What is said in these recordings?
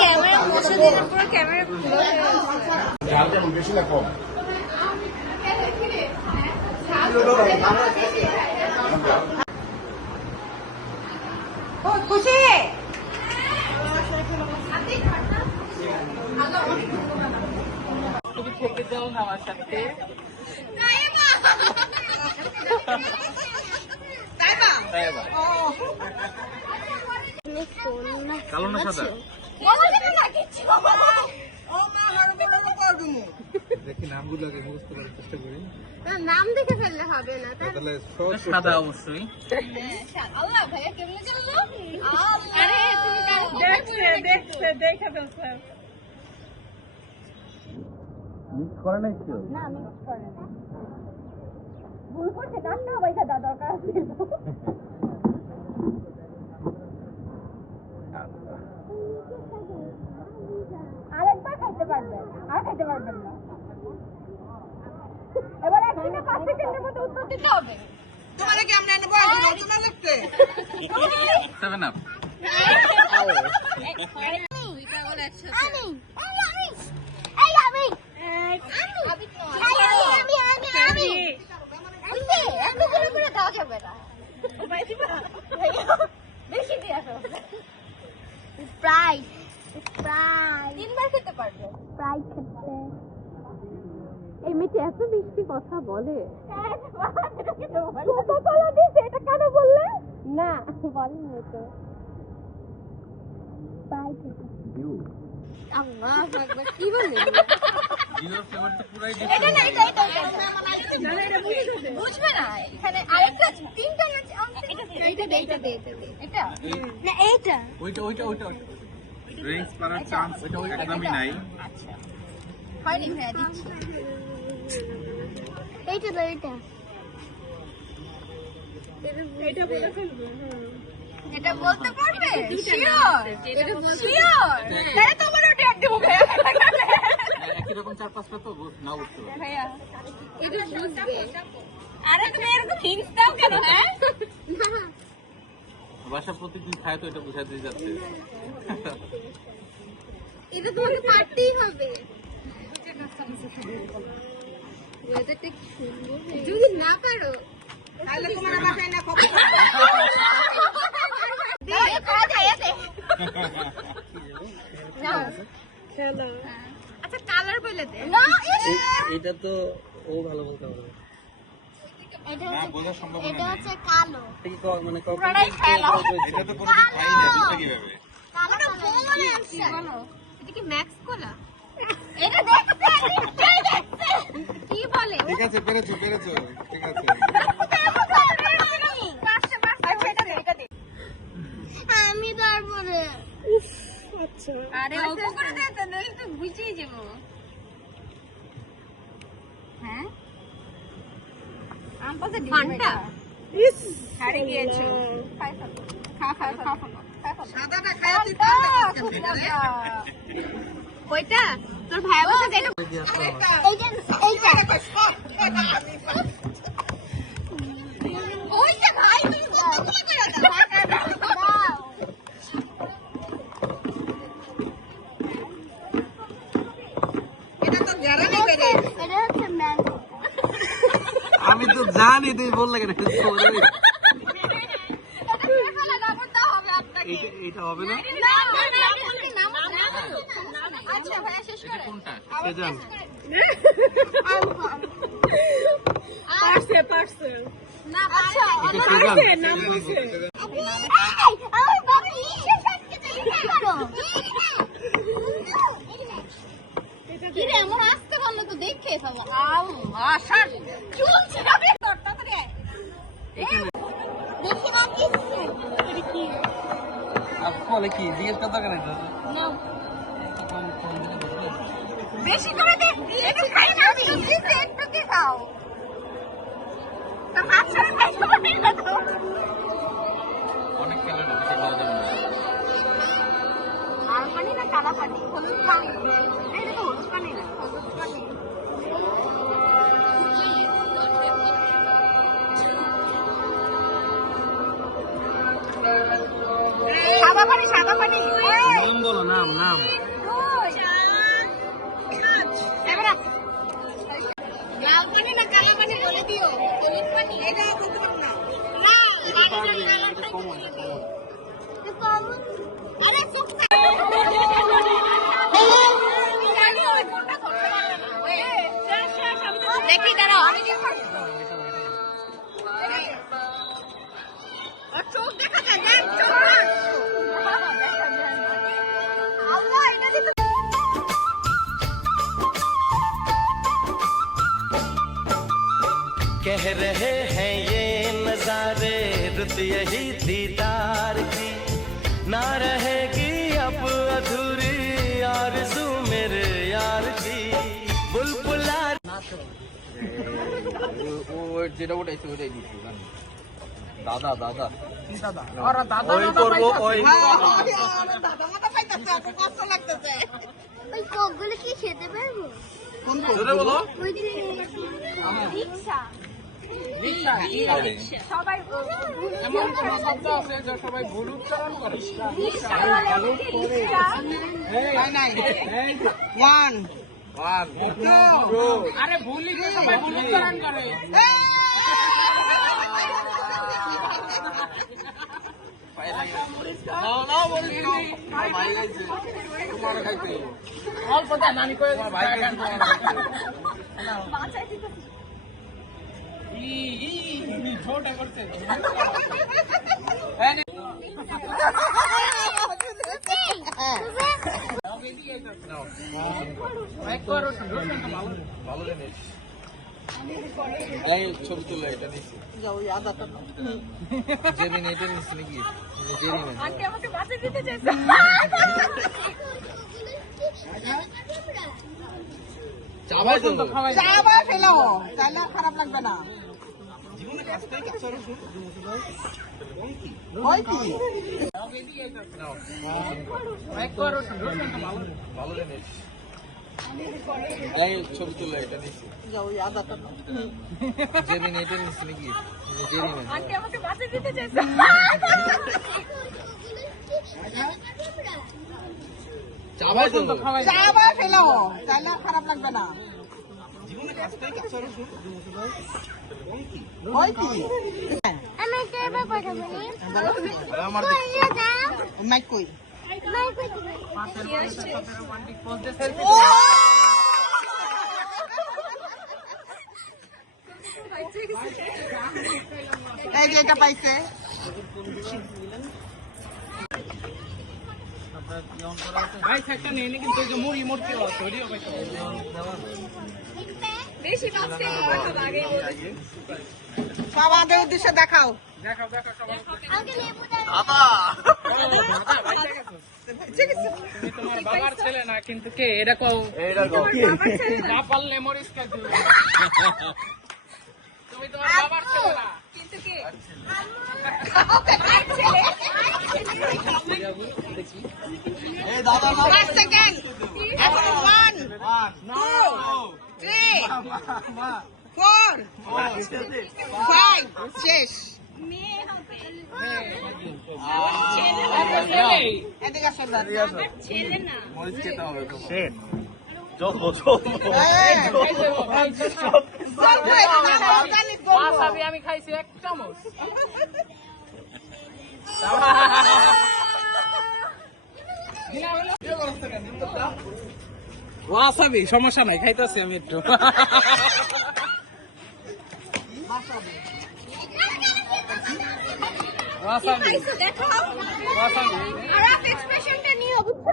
Camera বসে দিলে পুরো ক্যামেরা ঝাল কেমন বেশি না কম? খুশি তুমি থেকে যাও না আমার সাথে। কালো না সাদা? দেখি নামগুলো আগে মুখস্থ করার চেষ্টা করি। নাম দেখে ফেললে হবে না। তাহলে সাদা অবশ্যই। আল্লাহ ভাইয়া কেমনে জানলো? আরে তুমি দেখে ফেলছো। মিক্স করে নাই তো? না মিক্স করে না। ভুল করছে ডাক্তার পয়সা দেওয়া দরকার ছিল। আরেকবার খাইতে পারবেন, আর খাইতে পারবেন না। এবার 1 থেকে 5 সেকেন্ডের মধ্যে উত্তর দিতে হবে। তোমারে কি আমরা এনে বয়স দিলাম তোমার লিখতে? 7 আপ। দুই পাগল একসাথে। আমি। করে দেওয়া যাবে না। বেশি দিয়ে আসো। স্প্রাইট 3বার খেতে পারবে। স্প্রাইট খেতে। এই মেয়েটি এত মিষ্টি কথা বলে। কোকা-কোলা দিছে, এটা কেন বললে? না বলেনি তো। স্প্রাইট ইউ আল্লাহ আকবার কি বলে? ইউর ফেভার তো পুরাই এটা ডিফারেন্ট। না এটা বুঝবে না। এখানে আরেকটা 3টা আছে। এটা দে এটা না এইটা ওইটা রিংস পারার চান্স ওইটা একদমই নাই। আচ্ছা হয়নি ভাইয়া দিচ্ছি। এইটা বলে ফেলবো। এটা বলতে পারবে? শিওর তাহলে তোমারও ডেট দেবো ভাইয়া। একই রকম 4-5টা তো না উঠতো। ভাইয়া এটা বুঝবে। আরে তুমি এরকম হিন্টস দাও কেন? হ্যাঁ বাসা প্রতিদিন খায় তো এটা বুঝাতে যাচ্ছে। এটা তোমাকে পারতেই হবে। ওয়েদারটা কি সুন্দর। যদি না পারো তাহলে তোমার বাসায় না খবর। আচ্ছা কালার বলে দে। না এটা তো ও ভালো বলতে পারবে। এটা না বোঝা সম্ভব না। এটা হচ্ছে কালো। এটা কি মানে পুরোটাই কালো। এটা তো কোনোদিন খাই না বুঝতে কিভাবে? কালোটা বলে আসছে। বলো এটা কি ম্যাক্স কোলা? এটা দেখতে কি বলে? ঠিক আছে পেরেছো ঠিক আছে। আমি তারপরে আচ্ছা আরে অল্প করে দে তো নইলে তো বুঝেই যাবো। হ্যাঁ আম পাতে ফান্টা ইস হারে গিয়েছো। খা সাদাটা খায় তুই পাঁচটা ওইটা তোর ভাই বলছে যে এইটা ওইটা ভাই তুমি কতগুলো করে দাও। এটা তো গ্যারান্টি বেড়ে এটা হচ্ছে ম্যাঙ্গো। আমি তো জানি তুই বললে কেন? এটা হবে না। আচ্ছা ভাই শেষ করে কোনটা? সে জান। পারছে না আচ্ছা এটা সে জান। আমার বাবা ইসে সাথে এটা করো। কি রে এমন আসতে বললো তো দেখে ফেলো। আল্লাহ শাট চলছে না রে তোরটা করে। দেখি না কিছু। এটা কি? আপ বলে কি জিজ্ঞেস করতে কেন এটা? নাও বেশি করে দে। এটা খাই না দিতে একটু কি খাও। তো হাত ছাড়া খাইতে পারি না তো। অনেক ক্যালোরি বেশি খাওয়া যাবে না। আর পানি না কালা পানি হলুদ পানি। এটা তো হলুদ পানি না হলুদ পানি। পানি সাদা পানি নাম বলো, নাম নাম। লাল পানি না কালা পানি বলে দিও। হলুদ পানি এটা বলতে পারবো না। না এটা পারবে, এটা কমন। আরে চুপ থাক। দেখি দাঁড়াও আমি চোখ দেখা যায় আল্লাহ এটা দিতে कह रहे हैं ये नजारे रुत यही दीदार की ना रहेगी अब अधूरी आरज़ू मेरे यार की बुलबुला ও যেটা উঠাইছে ওটাই দিচ্ছি দাদা দাদা হ্যাঁ, আমার দাদা মাথা পাইতেছে, এত কষ্ট লাগতেছে। ওই কোকগুলো কি খেতে পারবো জোরে বলো। ওই যে রিকশা সবাই এমন কোন শব্দ আছে যা সবাই ভুল উচ্চারণ করে? নাই, নাই। 1 আরে ভুল লিখে সবাই ভুল উচ্চারণ করে। অল্প দেন, আমি কয়ে ছোট করছে। ছবি তুলে এটা নিচ্ছি যাও, আদাটা নাও। জেরিন এটা নিচ্ছি নাকি জেরিন আন্টি আমাকে বাঁচিয়ে দিতে চাইছে চাবাই তো চা আবার ফেলাও, তাহলে আর খারাপ লাগবে না। ওই কি? ভালো জিনিস ছবি তুলে এটা নিচ্ছি যাও, আদাটা নাও। জেরিন এটা নিচ্ছি নাকি জেরিন আন্টি আমাকে বাঁচিয়ে দিতে চাইছে চাবাই তো চা আবার ফেলাও, তাহলে আর খারাপ লাগবে না। ওই কি? আমি একটা এবার কথা বলি আমার কইয়া দাও মাইক কই? মাই কই এই যে এটা পাইছে। একটা নেই কিন্তু ওই যে মুড়ি মুড়কি আছে ওইটাও পাইতে বেশি বাঁচতে আগে সব আমাদের উদ্দেশ্যে দেখাও। দেখাও দেখাও সবাই আগে লেবু দাও তুমি তোমার বাবার ছেলে না কিন্তু কে এটা কও না পারলে মরিস কে দিবে তুমি তোমার বাবার ছেলে না কিন্তু কে এই দাদা না 5 সেকেন্ড। এখন 1 নো 3 4 5 শেষ। এদিকে আসো দাদা। ছেলে না মরিস খেতে হবে তো ওয়াসাবি আমি খাইছি 1 চামচ ওয়াসাবি সমস্যা নাই খাইতেছি আমি একটু ওয়াসাবি দেখো ওয়াসাবি আর আপ এক্সপ্রেশনটা নিও বুঝছো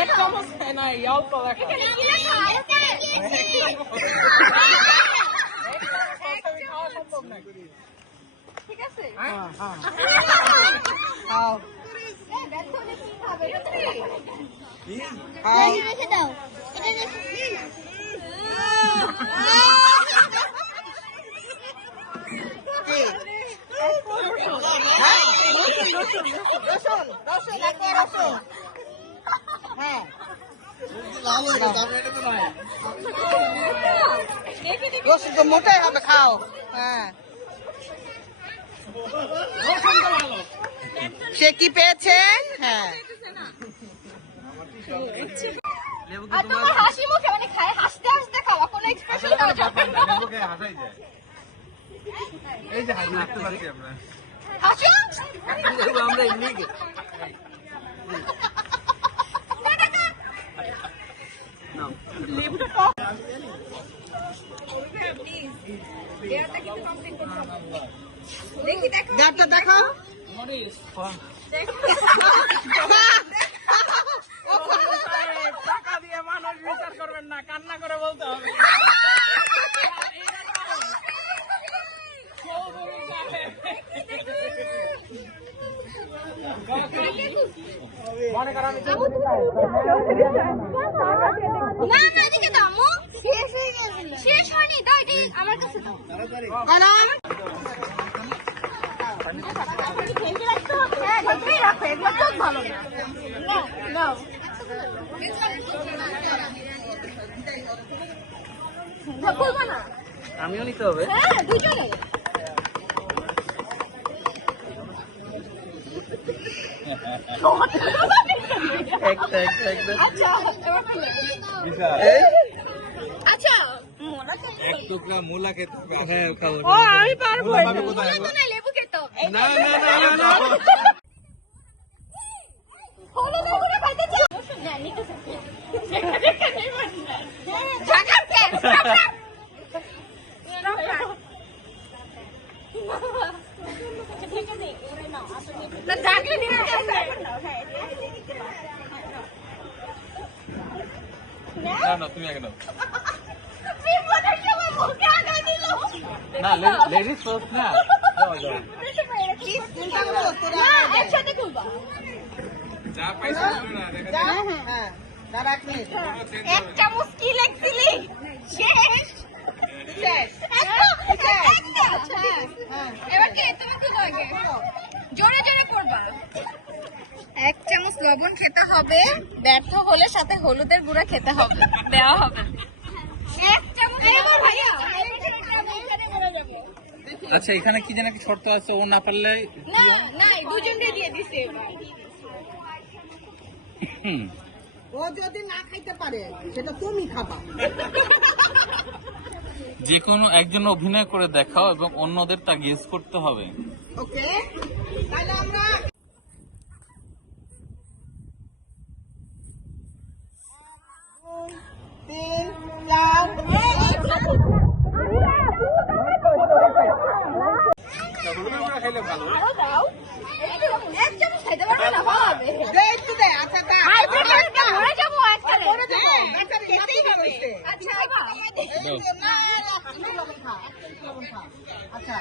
এক চামচ খাই নাই অল্প লেখা এখানে কি লেখা আছে খাওয়া সম্ভব না ঠিক আছে খাও দেখো কি খাবে খাও। রেখে দাও এটা কি? হ্যাঁ? রসুন, লাগবে রসুন। হ্যাঁ। রসুন তো মোটাই হবে, খাও। হ্যাঁ। রসুন তো ভালো সে কি পেয়েছে? হ্যাঁ, আর তোমার হাসি মুখে মানে খায় হাসতে হাসতে খাওয়া, কোনো এক্সপ্রেশন দাও যাবে না। এই যে হাসি দেখতে পাচ্ছি আমরা। হাসো। আমরা এমনি যারটা দেখো। মরিস টাকা দিয়ে মানুষ বিচার করবেন না, কান্না করে বলতে হবে। মনে করো আমি না না এদিকে দাও আম্মু, শেষ হয়ে গেছে। শেষ হয়নি, দাও এটি আমার কাছে দাও। হ্যাঁ ঢেকেই রাখো, এগুলো চোখ ভালো না। নাও খুলবো না। আমিও নিতে হবে। হ্যাঁ দুজনে। একটা আচ্ছা আচ্ছা এক টুকরা মূলা খেতে হবে। হ্যাঁ খাবো। ও আমি পারবো না, লেবু খেতে হবে। না না না না হলো লেবুটা খাইতে চাও? না নিতে ঝাকাতে না ঝাকলে দিতে না না তুমি আগে নাও। জীবনের সময় মুখে আগে দিল। না লেডিস ফার্স্ট না। যাও যাও। না একসাথে খুলবা। যা পাইছো না দেখা হ্যাঁ, দাঁড়া এক মিনিট। এক চামচ কি লেখছিলি? শেষ শেষ। এবার কে তুমি কি লাগে? জোরে জোরে করবা। এক চামচ লবণ খেতে হবে, ব্যর্থ হলে সাথে হলুদের গুঁড়া খেতে হবে, দেওয়া হবে। এক চামচ এবার ভাইয়া আচ্ছা এখানে কি যেন একটা শর্ত আছে, ও না পারলে না নাই দুজনকে দিয়ে দিছে এবার। ও যদি না খাইতে পারে সেটা তুমি খাবা। যে কোনো একজন অভিনয় করে দেখাও এবং অন্যদের তা গেস করতে হবে। ওকে, তাহলে আমরা 3, 4 খেলে ভালো। দাও এক চামচ খাইতে পারবে না, ভালো হবে। একটু দে। আচ্ছা দে। আর পেটে মরে যাবো একবারে। আচ্ছা খেতেই হইছে। আচ্ছা খাইবা? আচ্ছা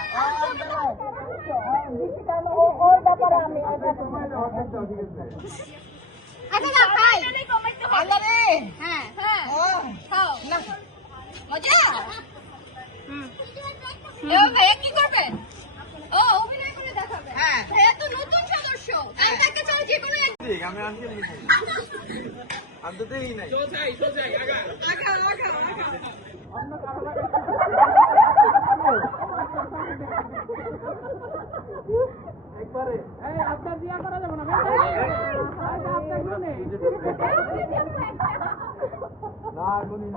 আচ্ছা না খাই। আল্লাহ রে। হ্যাঁ হ্যাঁ ও খাও। না মজা? এবার ভাইয়া কি করবেন? ও অভিনয় করে দেখাবে। হ্যাঁ। ভাইয়া তো নতুন সদস্য, আমি তাকে চাই যে কোনো এক আমি আনতে নিই। আনতেই নাই। আপনার বিয়া করা যাবে না। না গুনি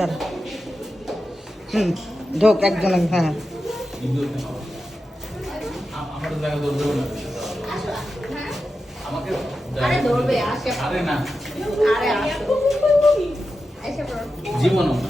দাঁড়া ঢোক একজন হ্যাঁ আমার জায়গা ধরবেও না আমাকে আরে ধরবে আসে আরে না আরে আসো এসে পড়ো জীবনও না